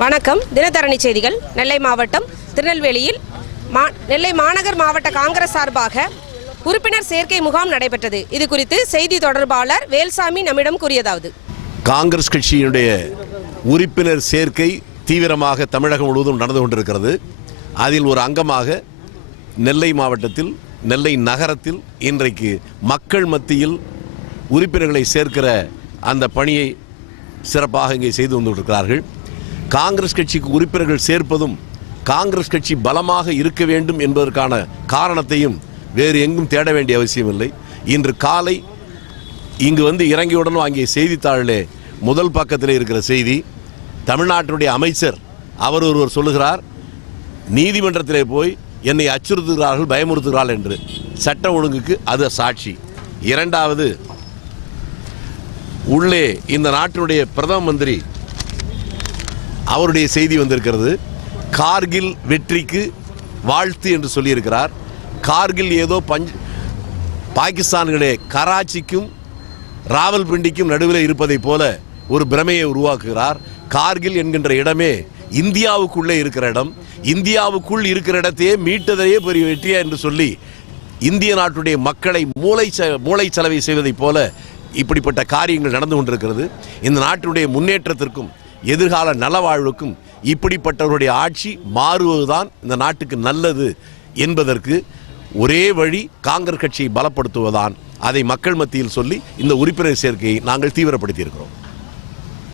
வணக்கம். தினத்தரணி செய்திகள். நெல்லை மாவட்டம் திருநெல்வேலியில் நெல்லை மாநகர் மாவட்ட காங்கிரஸ் சார்பாக உறுப்பினர் சேர்க்கை முகாம் நடைபெற்றது. இது குறித்து செய்தி தொடர்பாளர் வேல்சாமி நம்மிடம் கூறியதாவது: காங்கிரஸ் கட்சியினுடைய உறுப்பினர் சேர்க்கை தீவிரமாக தமிழகம் முழுவதும் நடந்து கொண்டிருக்கிறது. அதில் ஒரு அங்கமாக நெல்லை மாவட்டத்தில் நெல்லை நகரத்தில் இன்றைக்கு மக்கள் மத்தியில் உறுப்பினர்களை சேர்க்கிற அந்த பணியை சிறப்பாக இங்கே செய்து கொண்டிருக்கிறார்கள். காங்கிரஸ் கட்சிக்கு உறுப்பினர்கள் சேர்ப்பதும் காங்கிரஸ் கட்சி பலமாக இருக்க வேண்டும் என்பதற்கான காரணத்தையும் வேறு எங்கும் தேட வேண்டிய அவசியமில்லை. இன்று காலை இங்கு வந்து இறங்கியுடன் வாங்கிய செய்தித்தாளிலே முதல் பக்கத்தில் இருக்கிற செய்தி, தமிழ்நாட்டினுடைய அமைச்சர் அவர் ஒருவர் சொல்லுகிறார், நீதிமன்றத்திலே போய் என்னை அச்சுறுத்துகிறார்கள், பயமுறுத்துகிறார்கள் என்று. சட்ட ஒழுங்குக்கு அது சாட்சி. இரண்டாவது, உள்ளே இந்த நாட்டினுடைய பிரதம மந்திரி அவருடைய செய்தி வந்திருக்கிறது. கார்கில் வெற்றிக்கு வாழ்த்து என்று சொல்லியிருக்கிறார். கார்கில் ஏதோ பாகிஸ்தான்களே கராச்சிக்கும் ராவல்பிண்டிக்கும் நடுவில் இருப்பதை போல ஒரு பிரமையை உருவாக்குகிறார். கார்கில் என்கின்ற இடமே இந்தியாவுக்குள்ளே இருக்கிற இடம். இந்தியாவுக்குள் இருக்கிற இடத்தையே மீட்டதையே பெரிய வெற்றியா என்று சொல்லி இந்திய நாட்டுடைய மக்களை மூளை செலவை செய்வதைப் போல இப்படிப்பட்ட காரியங்கள் நடந்து கொண்டிருக்கிறது. இந்த நாட்டுடைய முன்னேற்றத்திற்கும் எதிர்கால நலவாழ்வுக்கும் இப்படிப்பட்டவருடைய ஆட்சி மாறுவதுதான் இந்த நாட்டுக்கு நல்லது என்பதற்கு ஒரே வழி காங்கிரஸ் கட்சியை பலப்படுத்துவதுதான். அதை மக்கள் மத்தியில் சொல்லி இந்த உறுப்பினர் சேர்க்கையை நாங்கள் தீவிரப்படுத்தி இருக்கிறோம்.